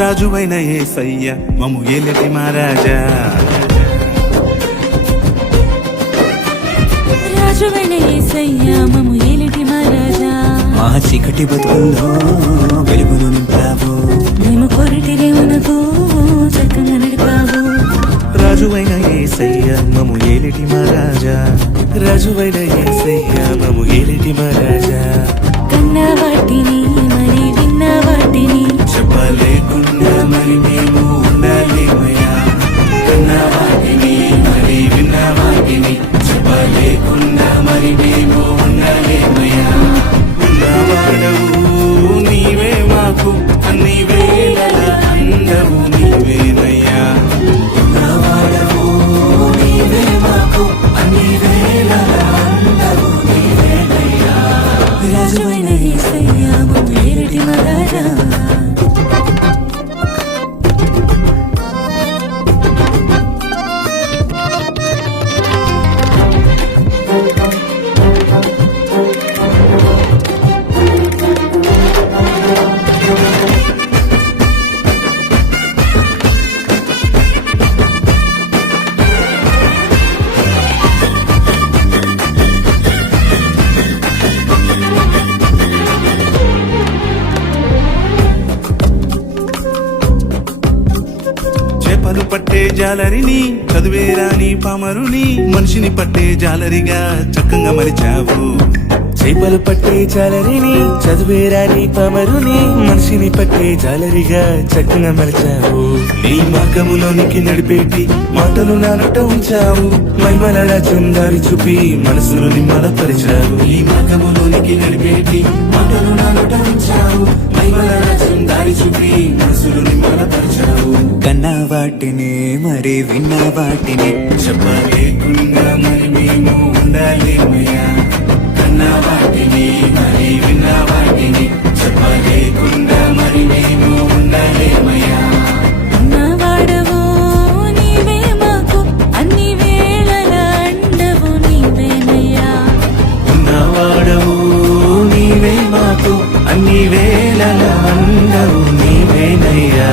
రాజువైన యేసయ్య మమ్ము ఏలటి మహారాజా, రాజువైన యేసయ్య మమ్ము ఏలటి మహారాజా, మా చీకటి బతుకుల్లో వెలుగును నింపావు, మేము కొరటి రేవునకు చక్కగా నడిపావు. రాజువైన యేసయ్య మమ్ము ఏలటి మహారాజా, రాజువైన యేసయ్య మమ్ము ఏలటి మహారాజా. కన్న వాటిని మరి విన్న వాటిని చెప్పలేకుండా మరి మేము ఉండలేమయ్యా, కన్న వాటిని మరి విన్న వాటిని చెప్పలేకుండా మరి మేము ఉండలేమయ్యా. ఉన్నవాడవు నీవే మాకు అన్ని వేళల అండవు నీవేనయ్యా, ఉన్నవాడవు నీవే మాకు అన్ని వేళల అండవు నీవేనయ్యా. రాజువైన యేసయ్య మమ్ము ఏలటి మహారాజా. చేపలు పట్టే జాలరిని చదువేరాని పామరుని మనిషిని పట్టే జాలరిగా చక్కగా మరిచావు. చేపలు పట్టే జాలరిని చదువేరాని పామరుని మనిషిని పట్టే జాలరిగా చక్కగా మరిచావు. నీ మార్గములోనికి నడిపేటి మాటలు నానట ఉంచావు, మహిమల రాజ్యం దారి చూపి మనసును నిమ్మలపరిచావు. నీ మార్గములోనికి నడిపేటి మాటలు నానట ఉంచావు, మహిమల రాజ్యం దారి చూపి మనసును నిమ్మలపరిచావు. కన్న వాటిని మరి విన్న వాటిని చెప్పలేకుండా మరి మేము ఉండలేమయ్యా, కన్న వాటిని మరి విన్న వాటిని చెప్పలేకుండా మరి మేము ఉండలేమయ్యా. ఉన్నవాడవు నీవే మాకు అన్ని వేళల అండవు నీవేనయ్యా, ఉన్నవాడవు నీవే మాకు అన్ని వేళల అండవు నీవేనయ్యా.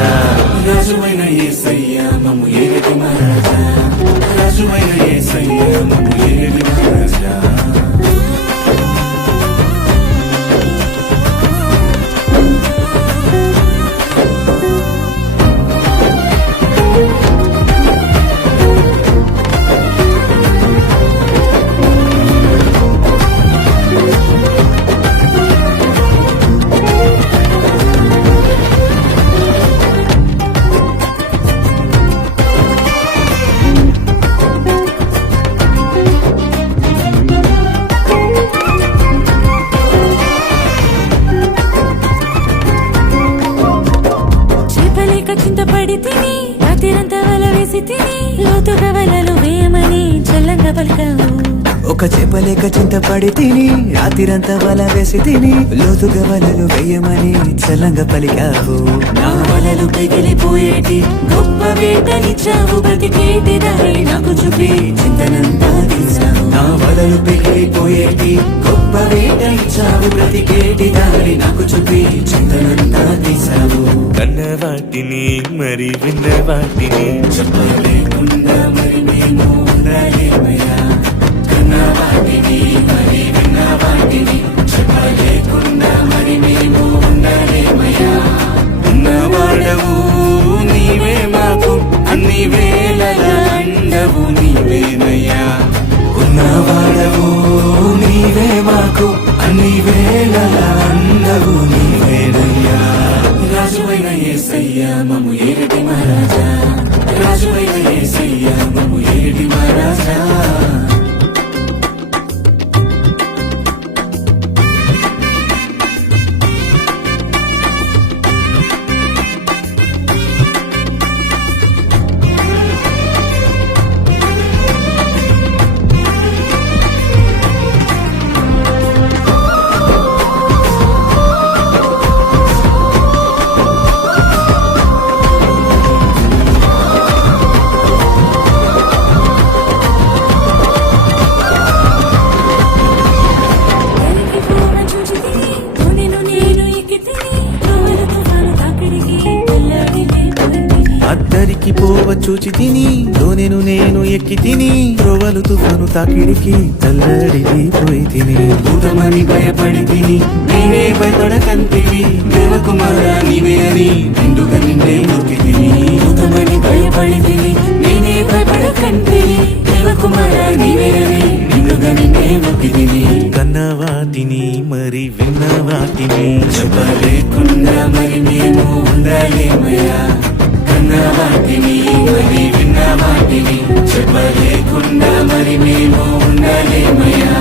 రాజువైన యేసయ్య మమ్ము ఏలటి మహారాజా, రాజువైన యేసయ్య మమ్ము ఏలటి మహారాజా. చేపలేక చింతపడి తిని రాత్రిరంతా వల వేసి తిని లోతుగా వలలు వేయమని చల్లంగా పలికావు. ఒక చేపలేక చింతపడి తిని రాత్రిరంతా వల వేసి తిని లోతుగా వలలు వేయమని చల్లంగా పలికావు. నా వలలు పెగిలిపోయేటి గొప్ప వేటనిచ్చావు, బ్రతికేటి దారి నాకు చూపి చింతనంతా తీసావు. నా వలలు పెగిలిపోయేటి గొప్ప వేట ఇచ్చావు, బ్రతికేటి దారి నాకు చూపి చింతనంతా తీసావు. కన్న వాటిని మరి విన్న వాటిని చెప్పలేకుండా మరి మేము ఉండలేమయ్యా, కన్న వాటిని మరి విన్న వాటిని చెప్పలేకుండా మరి మేము ఉండలేమయ్యా. ఉన్నవాడవు నీవే మాకు అన్ని వేళల అండవు నీవేనయ్యా, ఉన్నవాడవు నీవే మాకు అన్ని వేళల అండవు నీవేనయ్యా. రాజువైన యేసయ్య మమ్ము ఏలటి మహారాజా, రాజువైన యేసయ్య మమ్ము ఏలటి మహారాజా. చూచి తిని దోనెను నేను ఎక్కి తిని త్రోవలు తుఫాను తాకిడికి తల్లడిపోయి తిని భూతమని భయపడి తిని నేనే భయపడకంతివి దేవకుమార నీవే అని నిండుగా నిన్నే నొక్కి తిని భూతమని భయపడి తిని నేనే భయపడకంటిని దేవకుమార నీవే అని నిన్నుగా నిన్నే మొక్కి తిని కన్నవాటిని మరి విన్నవాటిని చెప్పలేకుండా మరి మేము ఉండలేమయ్యా కన్నవాటిని మరి విన్నవాటిని చెప్పలేకుండా మరి మేము ఉండలేమయ్యా